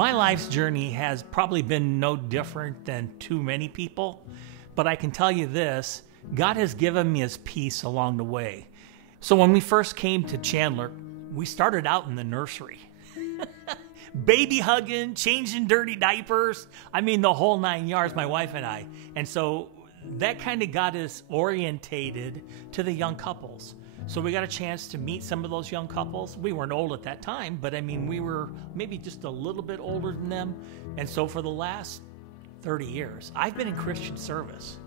My life's journey has probably been no different than too many people, but I can tell you this, God has given me his peace along the way. So when we first came to Chandler, we started out in the nursery. Baby hugging, changing dirty diapers. I mean, the whole 9 yards, my wife and I. And so that kind of got us orientated to the young couples. So we got a chance to meet some of those young couples. We weren't old at that time, but I mean, we were maybe just a little bit older than them. And so for the last 30 years, I've been in Christian service,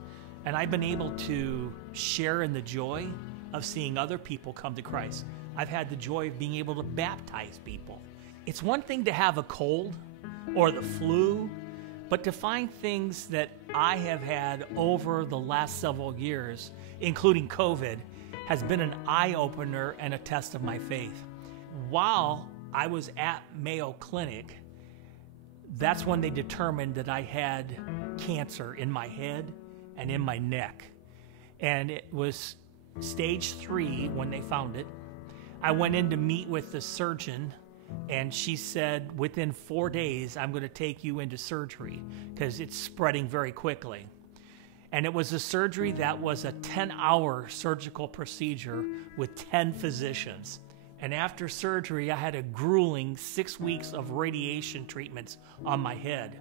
and I've been able to share in the joy of seeing other people come to Christ. I've had the joy of being able to baptize people. It's one thing to have a cold or the flu, but to find things that I have had over the last several years, including COVID, has been an eye-opener and a test of my faith. While I was at Mayo Clinic, that's when they determined that I had cancer in my head and in my neck. And it was stage 3 when they found it. I went in to meet with the surgeon, and she said, within 4 days, I'm going to take you into surgery because it's spreading very quickly. And it was a surgery that was a 10-hour surgical procedure with 10 physicians. And after surgery, I had a grueling 6 weeks of radiation treatments on my head.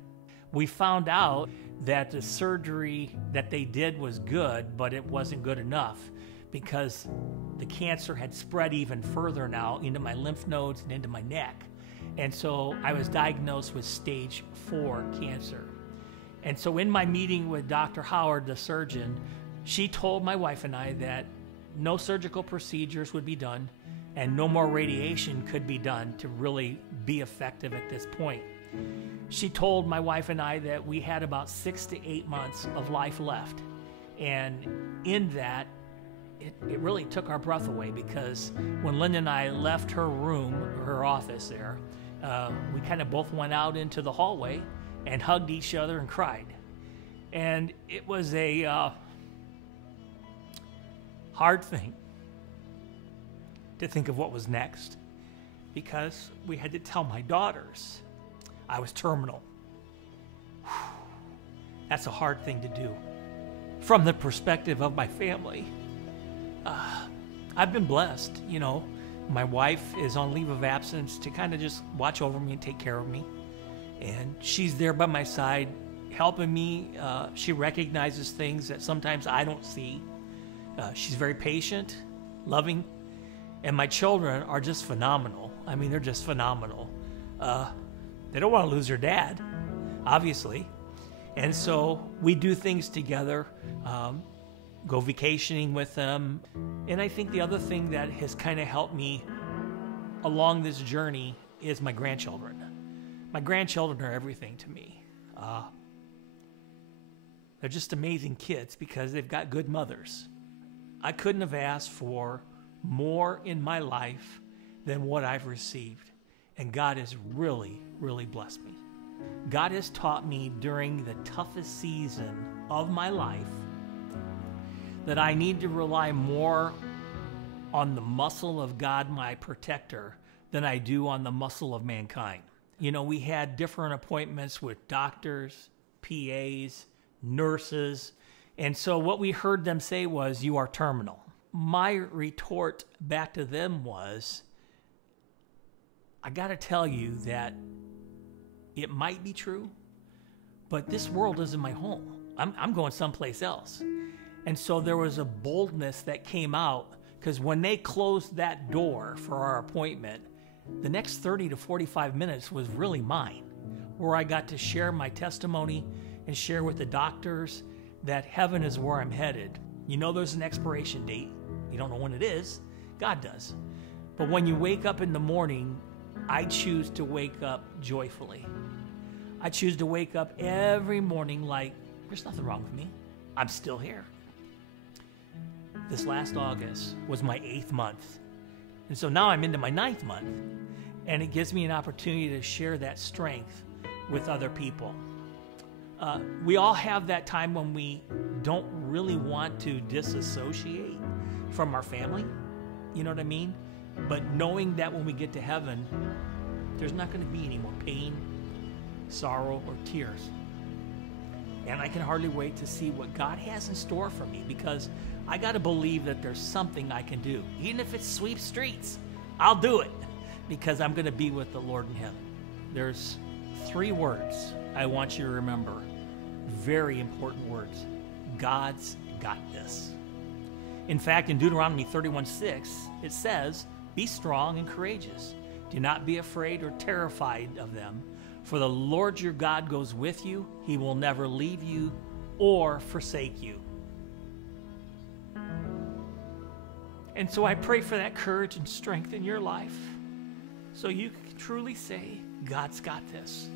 We found out that the surgery that they did was good, but it wasn't good enough because the cancer had spread even further now into my lymph nodes and into my neck. And so I was diagnosed with stage 4 cancer. And so in my meeting with Dr. Howard, the surgeon, she told my wife and I that no surgical procedures would be done and no more radiation could be done to really be effective at this point. She told my wife and I that we had about 6 to 8 months of life left. And in that, it really took our breath away because when Linda and I left her room, her office there, we kind of both went out into the hallway and hugged each other and cried. And it was a hard thing to think of what was next because we had to tell my daughters I was terminal. That's a hard thing to do. From the perspective of my family, I've been blessed. You know, my wife is on leave of absence to kind of just watch over me and take care of me. And she's there by my side, helping me. She recognizes things that sometimes I don't see. She's very patient, loving, and my children are just phenomenal. I mean, they're just phenomenal. They don't want to lose their dad, obviously. And so we do things together, go vacationing with them. And I think the other thing that has kind of helped me along this journey is my grandchildren. My grandchildren are everything to me. They're just amazing kids because they've got good mothers. I couldn't have asked for more in my life than what I've received. And God has really, really blessed me. God has taught me during the toughest season of my life that I need to rely more on the muscle of God, my protector, than I do on the muscle of mankind. You know, we had different appointments with doctors, PAs, nurses, and so what we heard them say was, "You are terminal." My retort back to them was, I gotta tell you that it might be true, but this world isn't my home. I'm going someplace else. And so there was a boldness that came out because when they closed that door for our appointment, the next 30 to 45 minutes was really mine, where I got to share my testimony and share with the doctors that heaven is where I'm headed. You know there's an expiration date. You don't know when it is. God does. But when you wake up in the morning, I choose to wake up joyfully. I choose to wake up every morning like, there's nothing wrong with me. I'm still here. This last August was my 8th month. And so now I'm into my 9th month. And it gives me an opportunity to share that strength with other people. We all have that time when we don't really want to disassociate from our family. You know what I mean? But knowing that when we get to heaven, there's not going to be any more pain, sorrow, or tears. And I can hardly wait to see what God has in store for me, because I got to believe that there's something I can do. Even if it's sweep streets, I'll do it, because I'm going to be with the Lord in heaven. There's 3 words I want you to remember. Very important words. God's got this. In fact, in Deuteronomy 31:6, it says, "Be strong and courageous. Do not be afraid or terrified of them, for the Lord your God goes with you. He will never leave you or forsake you." And so I pray for that courage and strength in your life, so you can truly say, God's got this.